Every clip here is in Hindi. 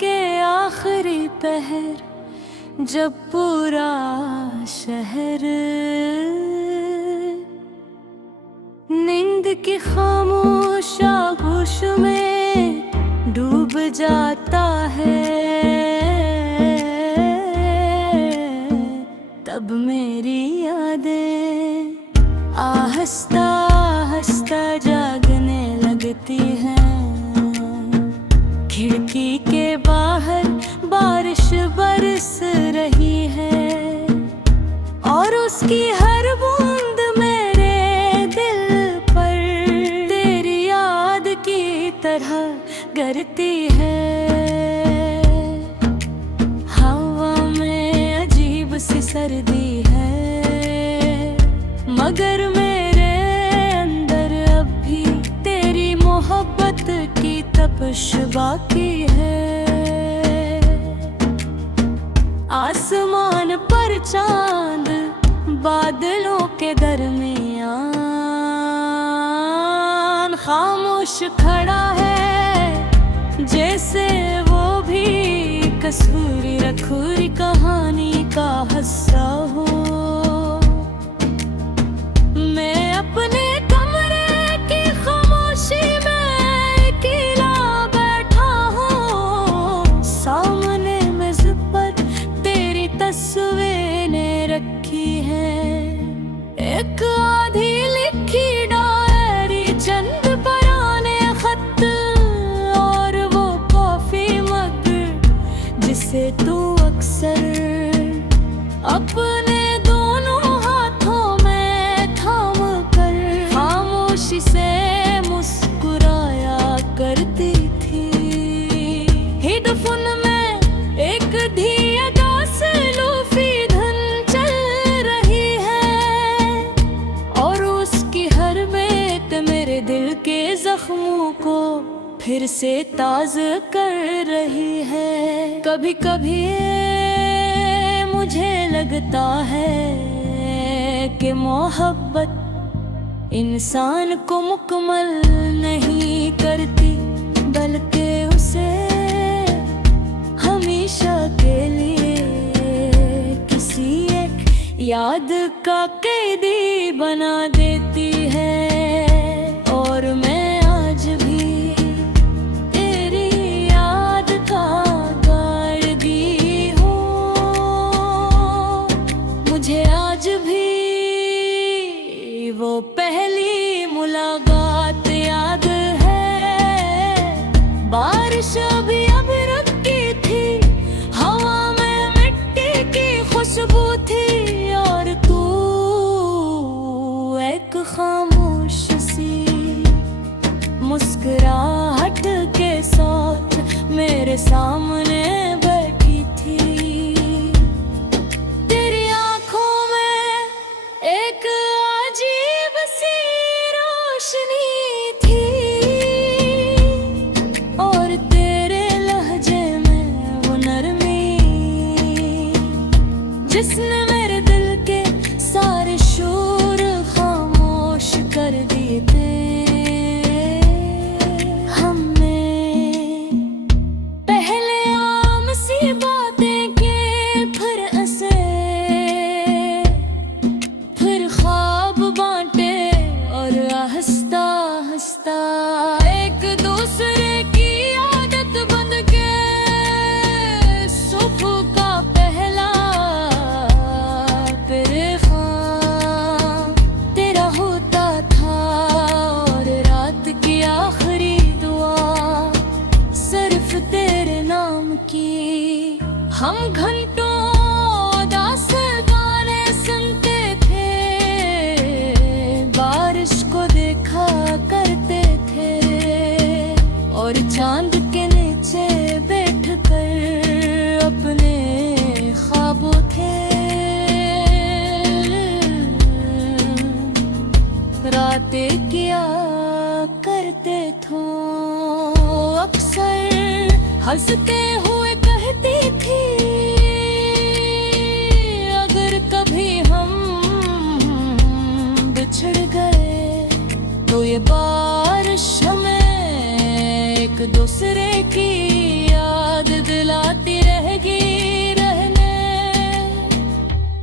के आखिरी पहर, जब पूरा शहर नींद की खामोश आगोश में डूब जाता है, तब मेरी यादें आहिस्ता आहिस्ता जागने लगती हैं। खिड़की के बाहर बारिश बरस रही है और उसकी हर बूंद मेरे दिल पर तेरी याद की तरह गिरती है। हवा में अजीब सी सर्दी है, मगर मेरे अंदर अब भी तेरी मोहब्बत की तपश बाकी है। आसमान पर चांद बादलों के दरमियान खामोश खड़ा है, जैसे वो भी कसूरी रखूरी कहानी का हिस्सा हो। मैं अपने कमरे की खामोशी में अकेला बैठा हूँ, सामने मेज पर तेरी तस्वीरें रखी हैं। एक आधी लिखी डायरी, चंद पुराने खत और वो कॉफी मग जिसे तू अक्सर अपने दोनों हाथों में थाम कर खामोशी से मुस्कुराया करती थी। ही दफन में एक दिया दास लूफी धन चल रही है और उसकी हर बेट मेरे दिल के जख्मों को फिर से ताज़ा कर रही है। कभी कभी मुझे लगता है कि मोहब्बत इंसान को मुकम्मल नहीं करती, बल्कि उसे हमेशा के लिए किसी एक याद का कैदी बना देती है। और मैं आज भी तेरी याद का गार्दी हूँ, मुझे आज भी वो पहली मुलाकात याद है। बारिश अभी रुकी थी, हवा में मिट्टी की खुशबू थी और तू एक खामोश सी मुस्कुराहट के साथ मेरे सामने बैठी थी। तेरी आंखों में एक अजीब सी रोशनी थी और तेरे लहजे में वो नरमी जिसने मेरे दिल के सारे शोर खामोश कर दिए थे। हमने पहले आम सी बातें की, फिर ऐसे फिर ख्वाब बांटे और आहिस्ता आहिस्ता एक दूसरे की आदत बन के सुबह का पहला पिरखां तेरा होता था और रात की आखिरी दुआ सिर्फ तेरे नाम की। हम घंटों उदास गाने सुनते थे, बारिश को देखा करते थे और चांद के नीचे बैठ कर अपने ख्वाबों थे रातें किया करते थे। अक्सर हंसते हुए कहती थी, अगर कभी हम बिछड़ गए तो ये बारिश हमें एक दूसरे की याद दिलाती रहेगी रहने।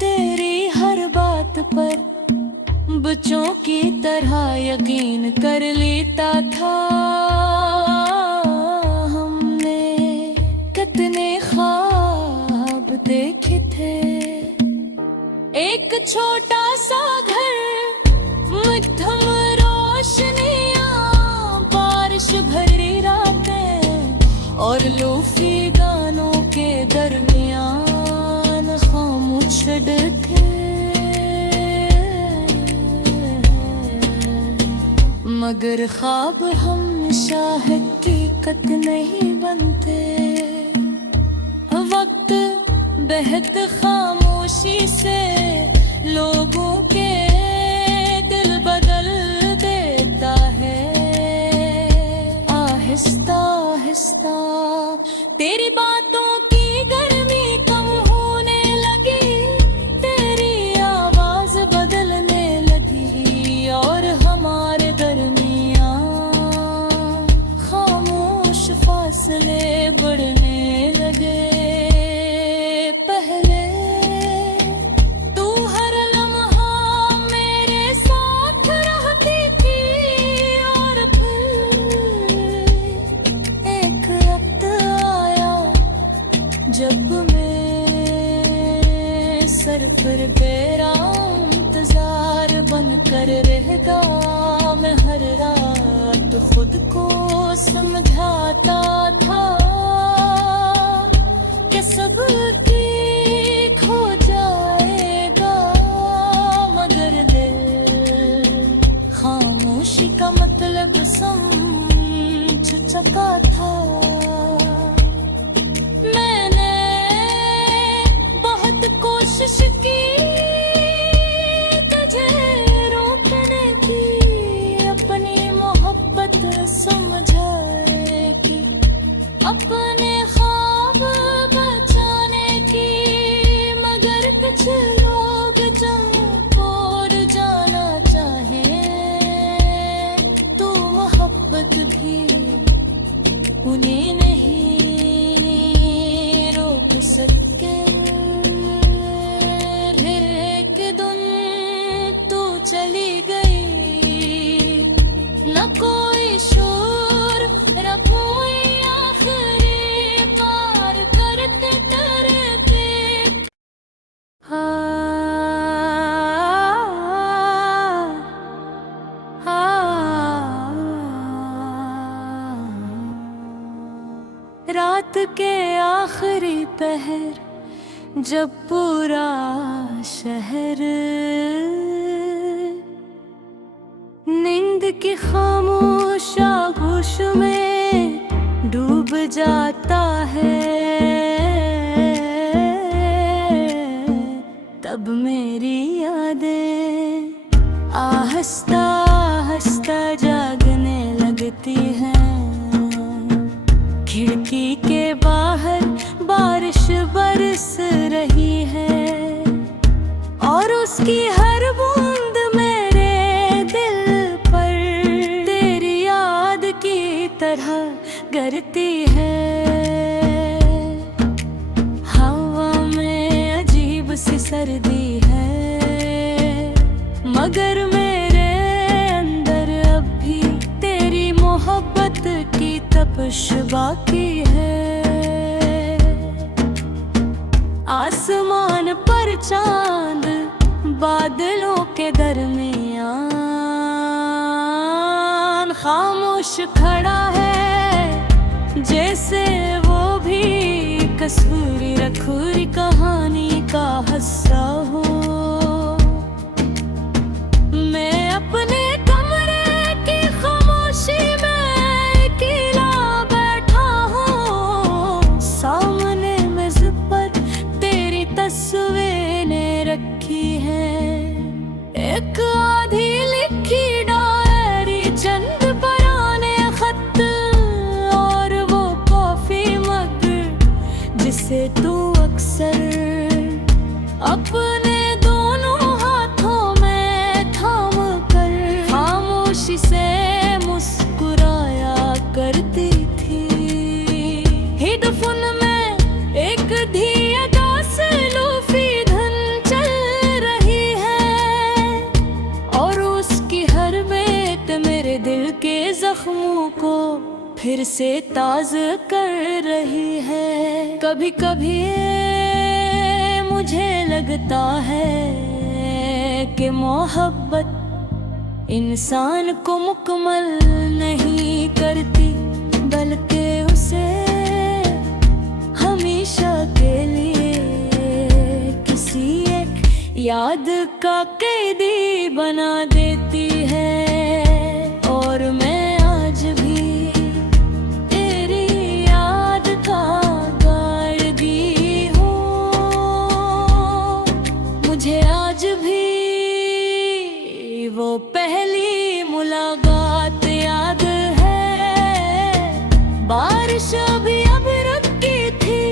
तेरी हर बात पर बच्चों की तरह यकीन कर लेता था। हमने कितने ख्वाब देखे थे, एक छोटा सा घर, मध्यम रोशनियां, बारिश भरी रातें और लोफी गानों के दरमियान खामोश थे। मगर ख्वाब हमेशा हकीकत नहीं बनते। वक्त बेहद खामोशी से लोगों के दिल बदल देता है। आहिस्ता आहिस्ता तेरी बातों की गर्मी कम होने लगी, तेरी आवाज बदलने लगी और हमारे दरमियां खामोश फासले बढ़ने लगे। पहले तू हर लम्हा मेरे साथ रहती थी और फिर एक वक्त आया जब मैं सरफर बेरा इंतजार बनकर रहेगा। मैं हर रात खुद को समझाता था कि सब ठीक हो जाएगा, मगर दिल खामोशी का मतलब समझ चुका था। मैंने बहुत कोशिश की तुझे रोकने की, अपनी मोहब्बत समझाने की, अपने ख्वाब बचाने की, मगर कुछ लोग जब और जाना चाहे तो मोहब्बत भी उन्हें नहीं रोक सके। फिर एक दिन तू चली गई, न कोई शोर न कोई आखिरी पार करते तेरे पे। रात के आखिरी पहर जब पूरा शहर नींद की खामोश आगोश में डूब जाता है, तब मेरी यादें आहिस्ता आहिस्ता जागने लगती हैं। खिड़की के बाहर बारिश बरस रही है और उसकी हर बूंद मेरे दिल पर तेरी याद की तरह गिरती है। हवा में अजीब सी सर्दी है, मगर मेरे अंदर अब भी तेरी मोहब्बत की तपश बाकी है। आसमान पर चांद बादलों के दरमियान खामोश खड़ा है, जैसे वो भी कसूरी रखूरी कहानी का हिस्सा हो। मैं अपने कमरे की खामोशी में अकेला बैठा हूँ, सामने मेज पर तेरी तस्वीरें रखी हैं। एक आधी लिखी डायरी, चंद पुराने खत और वो कॉफी मग जिसे तू अक्सर फिर से ताज़ा कर रही है। कभी कभी मुझे लगता है कि मोहब्बत इंसान को मुकम्मल नहीं करती, बल्कि उसे हमेशा के लिए किसी एक याद का कैदी बना देती है। और मैं आज भी तेरी याद का गार्डी हूँ। मुझे आज भी वो पहली मुलाकात याद है। बारिश अभी रुकी थी,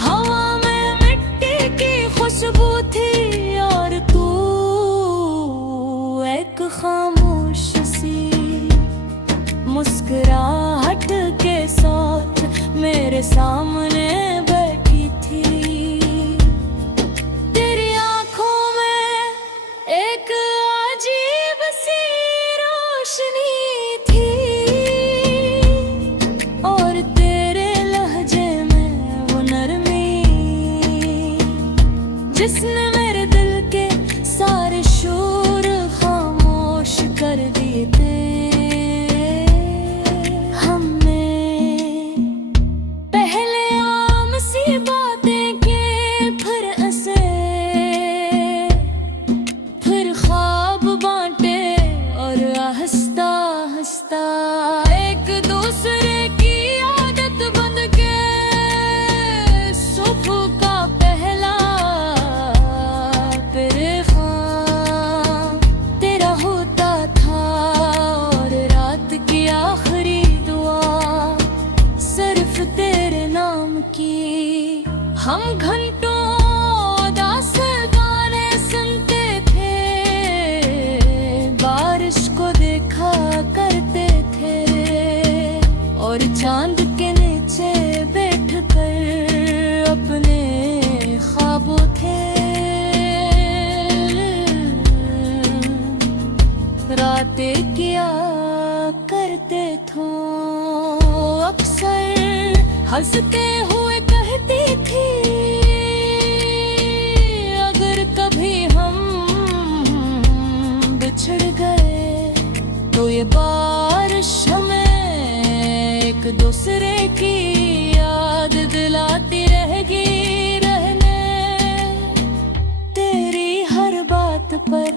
हवा में मिट्टी की खुशबू थी, और तू एक खामोश सी मुस्कुराहट के साथ मेरे सामने बैठी थी। तेरी आंखों में एक अजीब सी रोशनी थी, और तेरे लहजे में वो नरमी जिसने मेरे दिल के सारे शोर खामोश कर दिए थे। हमने पहले आम सी बातें की, फिर ऐसे फिर ख्वाब बांटे, और आहिस्ता आहिस्ता एक दूसरे की आदत बन के सुबह का पहला पैगाम तेरा होता था, और रात की आखिरी दुआ सिर्फ तेरे नाम की। हम घंटों उदास गाने सुनते थे, बारिश को देखा करते थे, और चांद के नीचे बैठकर अपने ख्वाबों थे रातें किया करते थे। अक्सर हंसते हुए कहती थी, अगर कभी हम बिछड़ गए तो ये बारिश हमें एक दूसरे की याद दिलाती रहेगी। रहने तेरी हर बात पर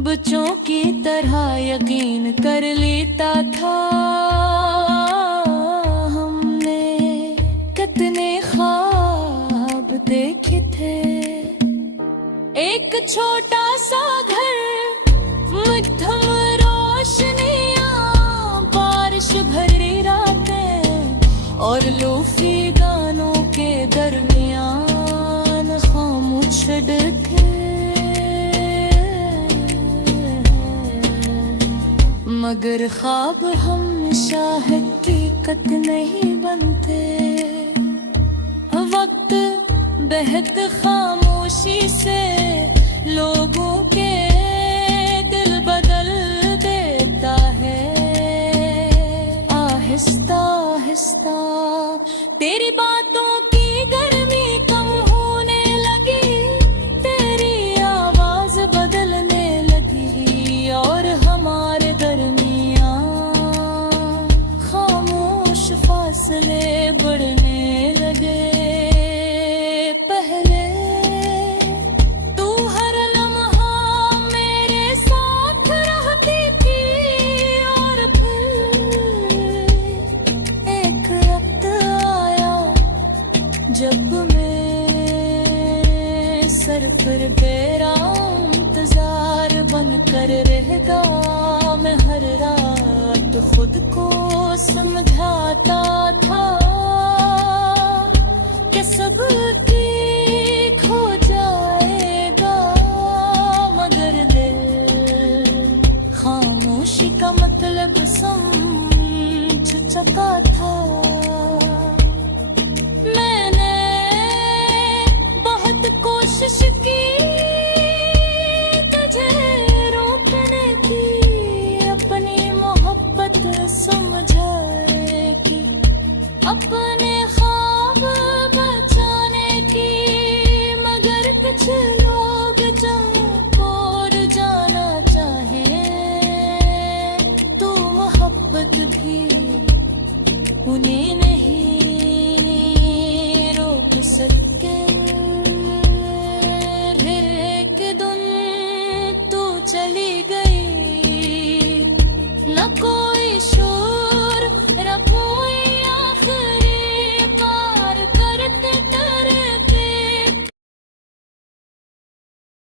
बच्चों की तरह यकीन कर लेता था। हमने कितने ख्वाब देखे थे, एक छोटा सा घर, मध्यम रोशनियां, बारिश भरी रातें, और लोफी गानों के दरमियान खामोश सड़कें। मगर ख्वाब हमेशा हकीकत नहीं बनते, वक्त बेहद खामोशी से लोगों के दिल बदल देता है। आहिस्ता आहिस्ता तेरी बातों की गर्मी कम होने लगी, तेरी आवाज बदलने लगी, और हमारे दरमियां खामोश फासले बढ़ने लगे। पहले तू हर लम्हा मेरे साथ रहती थी, और फिर एक वक्त आया जब मैं सरफर बेरा इंतजार बनकर रहता। मैं हर रात खुद को समझाता था कि सब